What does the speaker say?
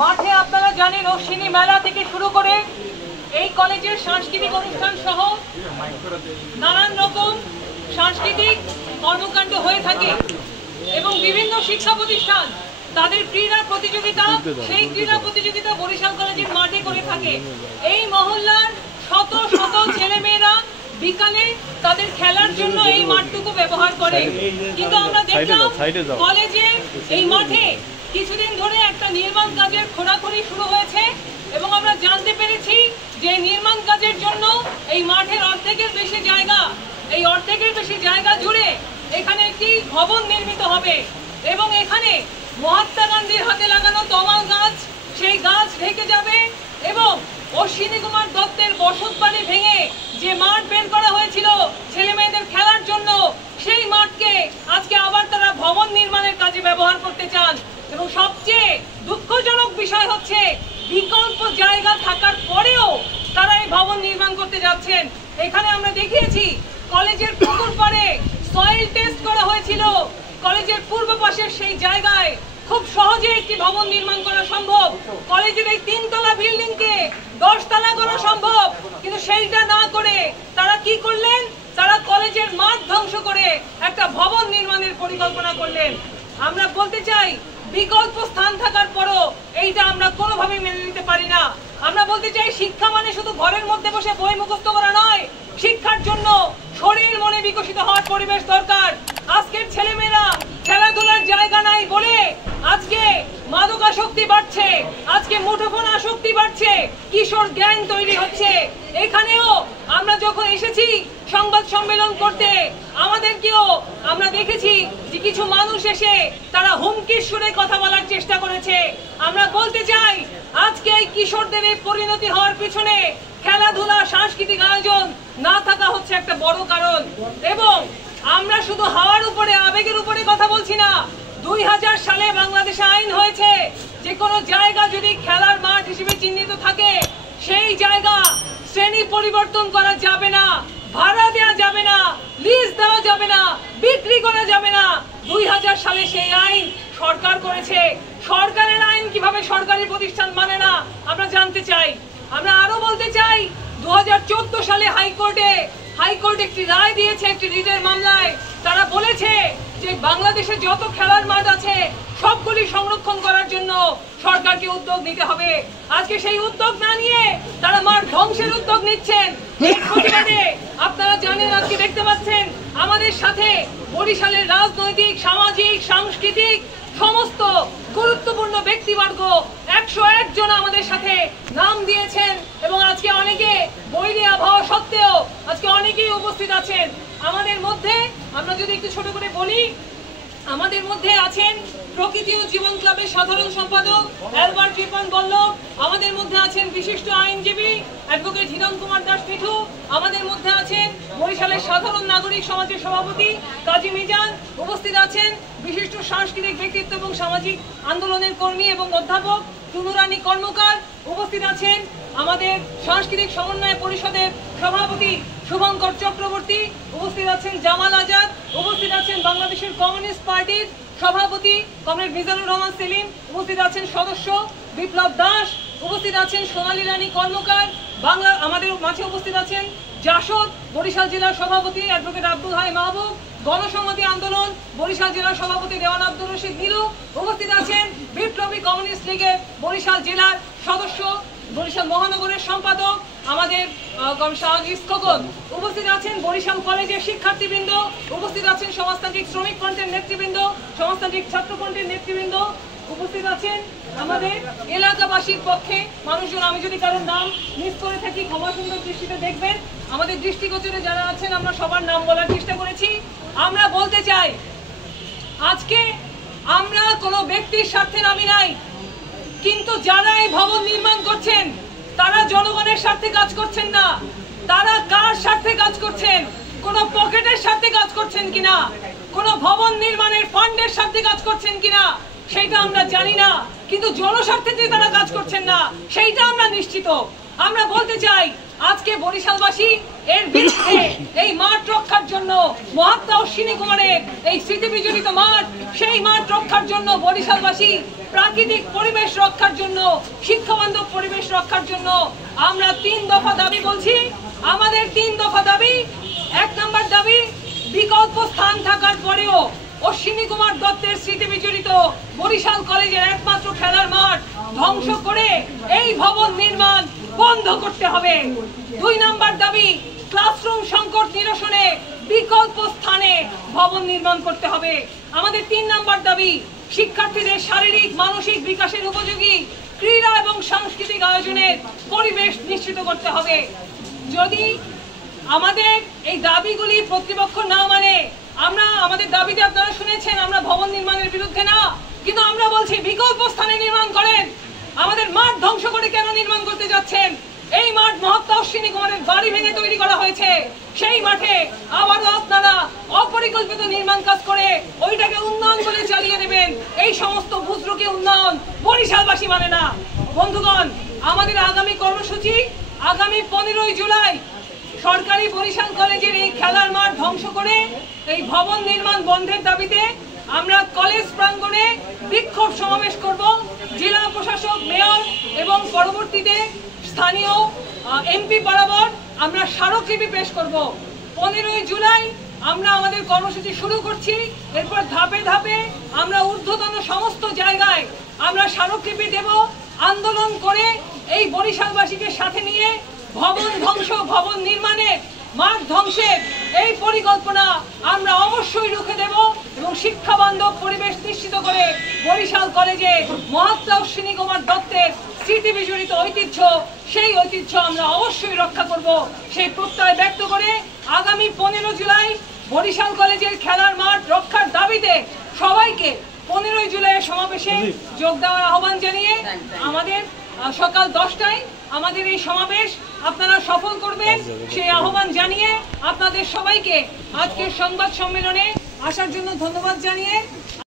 মাঠে আপনারা জানেন অশ্বিনী মেলা থেকে শুরু করে এই কলেজের সাংস্কৃতিক অনুষ্ঠান সহ নানান রকম সাংস্কৃতিক কর্মকাণ্ড হয়ে থাকে এবং বিভিন্ন শিক্ষা প্রতিষ্ঠান তাদের ক্রীড়া প্রতিযোগিতা সেই ক্রীড়া প্রতিযোগিতা বরিশাল কলেজের মাঠে করে থাকে। এই মহল্লার শত শত ছেলেমেয়েরা বিকালে তাদের খেলার জন্য এই মাঠটুকু ব্যবহার করে, কিন্তু আমরা দেখলাম কলেজে এই মাঠে কিছুদিন ধরে একটা নির্মাণ কাজের খোঁড়াখুড়ি শুরু হয়েছে এবং আমরা জানতে পেরেছি যে নির্মাণ কাজের জন্য এই মাঠের অর্ধেকের বেশি জায়গা জুড়ে এখানে একটি ভবন নির্মিত হবে এবং এখানে মহাত্মা গান্ধীর হাতে লাগানো তমাল গাছ সেই গাছ ঢেকে যাবে এবং অশ্বিনী কুমার দত্তের বসত বাড়ি ভেঙে যে মাঠ বের করা হয়েছিল ছেলে মেয়েদের খেলার জন্য সেই মাঠকে আজকে আবার তারা ভবন নির্মাণের কাজে ব্যবহার করতে চান। এবং সবচেয়ে দুঃখজনক বিষয় হচ্ছে বিকল্প জায়গা থাকার পরেও তারা এই ভবন নির্মাণ করতে যাচ্ছেন। এখানে আমরা দেখিয়েছি কলেজের পুকুর পাড়ে সয়েল টেস্ট করা হয়েছিল, কলেজের পূর্ব পাশের সেই জায়গায় খুব সহজে একটি ভবন নির্মাণ করা সম্ভব, কলেজের এই 3 তলা বিল্ডিংকে 10 তলা করা সম্ভব, কিন্তু সেইটা না করে তারা কি করলেন? তারা কলেজের মাঠ ধ্বংস করে একটা ভবন নির্মাণের পরিকল্পনা করলেন। আমরা বলতে চাই বিকল্প স্থান থাকার পরও এইটা আমরা কোনোভাবেই মেনে নিতে পারি না। আমরা বলতে চাই শিক্ষা মানে শুধু ঘরের মধ্যে বসে বই মুখস্থ করা নয়, শিক্ষার জন্য শরীর মনে বিকশিত হওয়ার পরিবেশ দরকার। আজকের ছেলেমেয়েরা খেলাধুলার জায়গা নাই বলে আজকে মাদকাসক্তি বাড়ছে, আজকে মুঠোফোন আসক্তি বাড়ছে, কিশোর গ্যাং তৈরি হচ্ছে। এখানেও আমরা যখন এসেছি সংবাদ সম্মেলন করতে আমাদেরকেও আমরা দেখেছি যে কিছু মানুষ এসে তারা হুমকির সুরে কথা বলার চেষ্টা করেছে। আমরা বলতে চাই আজকে এই কিশোরদের এই পরিণতি হওয়ার পিছনে খেলাধুলা সাংস্কৃতিক আয়োজন না থাকা হচ্ছে একটা বড় কারণ। এবং আমরা শুধু হাওয়ার উপরে আবেগের উপরে কথা বলছি না। 2000 সালে বাংলাদেশে আইন হয়েছে যে কোনো জায়গা যদি খেলার মাঠ হিসেবে চিহ্নিত থাকে সেই জায়গা শ্রেণী পরিবর্তন করা যাবে না, ভাড়া দেওয়া যাবে না, লিজ দেওয়া যাবে না, বিক্রি করা যাবে না। 2000 সালে সেই আইন সরকার করেছে। সরকারের আইন কিভাবে সরকারি প্রতিষ্ঠান মানে না আমরা জানতে চাই। আমরা আরো বলতে চাই 2014 সালে হাইকোর্ট একটি রায় দিয়েছে একটি রিটের মামলায়। তারা বলেছে যে বাংলাদেশে যত খেলার মাঠ আছে সবগুলি সংরক্ষণ করার জন্য সরকারকে উদ্যোগ নিতে হবে। আজকে সেই উদ্যোগ না নিয়ে তারা মাঠ ধ্বংসের উদ্যোগ নিচ্ছেন। এর প্রতিবাদে আপনারা জানেন আজকে দেখতে পাচ্ছেন আমাদের সাথে বরিশালের রাজনৈতিক সামাজিক সাংস্কৃতিক সমস্ত গুরুত্বপূর্ণ ব্যক্তিবর্গ 101 জন আমাদের সাথে নাম দিয়েছেন এবং আজকে অনেকে বৈরী আবহাওয়া সত্ত্বেও আজকে অনেকেই উপস্থিত আছেন। আমাদের মধ্যে আমরা যদি একটু ছোট করে বলি, আমাদের মধ্যে আছেন প্রকৃতি ও জীবন ক্লাবের সাধারণ সম্পাদক অ্যালবার্ট কৃপন বল্লভ, আমাদের মধ্যে আছেন বিশিষ্ট আইনজীবী অ্যাডভোকেট হিরণ কুমার দাস মিঠু, আমাদের মধ্যে আছেন বরিশালের সাধারণ নাগরিক সমাজের সভাপতি কাজী মিজান, উপস্থিত আছেন বিশিষ্ট সাংস্কৃতিক ব্যক্তিত্ব এবং সামাজিক আন্দোলনের কর্মী এবং অধ্যাপক টুনুরানী কর্মকার, উপস্থিত আছেন আমাদের সাংস্কৃতিক সমন্বয় পরিষদের সভাপতি শুভঙ্কর চক্রবর্তী, উপস্থিত আছেন জামাল আজাদ, উপস্থিত আছেন বাংলাদেশের কমিউনিস্ট পার্টির সভাপতি কমরেড মিজানুর রহমান সেলিম, উপস্থিত আছেন সদস্য বিপ্লব দাস, উপস্থিত আছেন সোনালী রানী কর্মকার, আমাদের মাঝে উপস্থিত আছেন জাসদ বরিশাল জেলার সভাপতি অ্যাডভোকেট আব্দুল হাই মাহবুব, গণসংহতি আন্দোলন বরিশাল জেলার সভাপতি দেওয়ান আব্দুর রশিদ নীলু, উপস্থিত আছেন বিপ্লবী কমিউনিস্ট লীগের বরিশাল জেলার সদস্য বরিশাল মহানগরের সম্পাদক আমাদের খোকন, উপস্থিত আছেন বরিশাল কলেজের শিক্ষার্থীবৃন্দ, উপস্থিত আছেন সমাজতান্ত্রিক শ্রমিক ফ্রন্টের নেতৃবৃন্দ, সমাজতান্ত্রিক ছাত্র ফ্রন্টের নেতৃবৃন্দ, উপস্থিত আছেন আমাদের এলাকাবাসীর পক্ষে মানুষজন। আমি যদি কারোর নাম মিস করে থাকি ক্ষমা সুন্দর দৃষ্টিতে দেখবেন। আমাদের দৃষ্টিগোচরে যারা আছেন আমরা সবার নাম বলার চেষ্টা করেছি। আমরা বলতে চাই আজকে আমরা কোনো ব্যক্তির স্বার্থে নামি নাই, কিন্তু যারা এই ভবন নির্মাণ করছেন তারা জনগণের স্বার্থে কাজ করছেন না। তারা কার স্বার্থে কাজ করছেন? কোন পকেটের স্বার্থে কাজ করছেন কিনা, কোন ভবন নির্মাণের ফান্ডের স্বার্থে কাজ করছেন কিনা সেটা আমরা জানি না, কিন্তু জনস্বার্থে যে তারা কাজ করছেন না সেইটা আমরা নিশ্চিত। আমরা বলতে চাই আজকে বরিশালবাসী এর বিরুদ্ধে এই মাঠ রক্ষার জন্য মহাত্মা অশ্বিনী কুমারের এই স্মৃতি বিজড়িত মাঠ, সেই মাঠ রক্ষার জন্য বরিশালবাসী প্রাকৃতিক পরিবেশ রক্ষার জন্য, শিক্ষাবান্ধব পরিবেশ রক্ষার জন্য আমরা 3 দফা দাবি বলছি। আমাদের 3 দফা দাবি। 1 নম্বর দাবি, বিকল্প স্থান থাকার পরেও অশ্বিনী কুমার দত্তের স্মৃতি বিজড়িত বরিশাল কলেজের একমাত্র খেলার মাঠ ধ্বংস করে এই ভবন নির্মাণ বন্ধ করতে হবে। 2 নম্বর দাবি, ক্লাসরুম সংকট নিরসনে বিকল্প স্থানে ভবন নির্মাণ করতে হবে। আমাদের 3 নম্বর দাবি, শিক্ষার্থীদের শারীরিক মানসিক বিকাশের উপযোগী ক্রীড়া এবং সাংস্কৃতিক আয়োজনের পরিবেশ নিশ্চিত করতে হবে। যদি আমাদের এই দাবিগুলি কর্তৃপক্ষ না মানে, আমরা আমাদের দাবিতে আপনারা শুনেছেন আমরা ভবন নির্মাণের বিরুদ্ধে না, কিন্তু আমরা বলছি বিকল্প স্থানে নির্মাণ করেন। আমাদের মাঠ ধ্বংস করে কেন নির্মাণ করতে যাচ্ছেন? এই মাঠ মহাত্মা অশ্বিনী কুমারের বাড়ি ভেঙে তৈরি করা হয়েছে। সেই মাঠে আবারও আপনারা অপরিকল্পিত নির্মাণ কাজ করে ওইটাকে উন্নয়ন বলে চালিয়ে দেবেন। এই সমস্ত বুজরুকি উন্নয়ন বরিশালবাসী মানে না। বন্ধুগণ, আমাদের আগামী কর্মসূচি আগামী 15ই জুলাই সরকারি বরিশাল কলেজের এই খেলার মাঠ ধ্বংস করে এই ভবন নির্মাণ বন্ধের দাবিতে আমরা কলেজ প্রাঙ্গণে বিক্ষোভ সমাবেশ করব। জেলা প্রশাসক, মেয়র এবং পরবর্তীতে স্থানীয় এমপি বরাবর আমরা স্মারকলিপি পেশ করব। 15ই জুলাই আমরা আমাদের কর্মসূচি শুরু করছি। এরপর ধাপে ধাপে আমরা ঊর্ধ্বতন সমস্ত জায়গায় আমরা স্মারকলিপি দেব। আন্দোলন করে এই বরিশালবাসীকে সাথে নিয়ে ভবন ধ্বংস, ভবন নির্মাণের, মাঠ ধ্বংসের এই পরিকল্পনা আমরা অবশ্যই রুখে দেব এবং শিক্ষা বান্ধব পরিবেশ নিশ্চিত করে বরিশাল কলেজে মহাত্মা অশ্বিনী কুমার দত্তের স্মৃতি বিজড়িত ঐতিহ্য, সেই ঐতিহ্য আমরা অবশ্যই রক্ষা করব। সেই প্রত্যয় ব্যক্ত করে আগামী 15 জুলাই বরিশাল কলেজের খেলার মাঠ রক্ষার দাবিতে সবাইকে 15ই জুলাইয়ের সমাবেশে যোগ দেওয়ার আহ্বান জানিয়ে আমাদের সকাল 10টায় আমাদের এই সমাবেশ আপনারা সফল করবেন সেই আহ্বান জানিয়ে আপনাদের সবাইকে আজকের সংবাদ সম্মেলনে আসার জন্য ধন্যবাদ জানিয়ে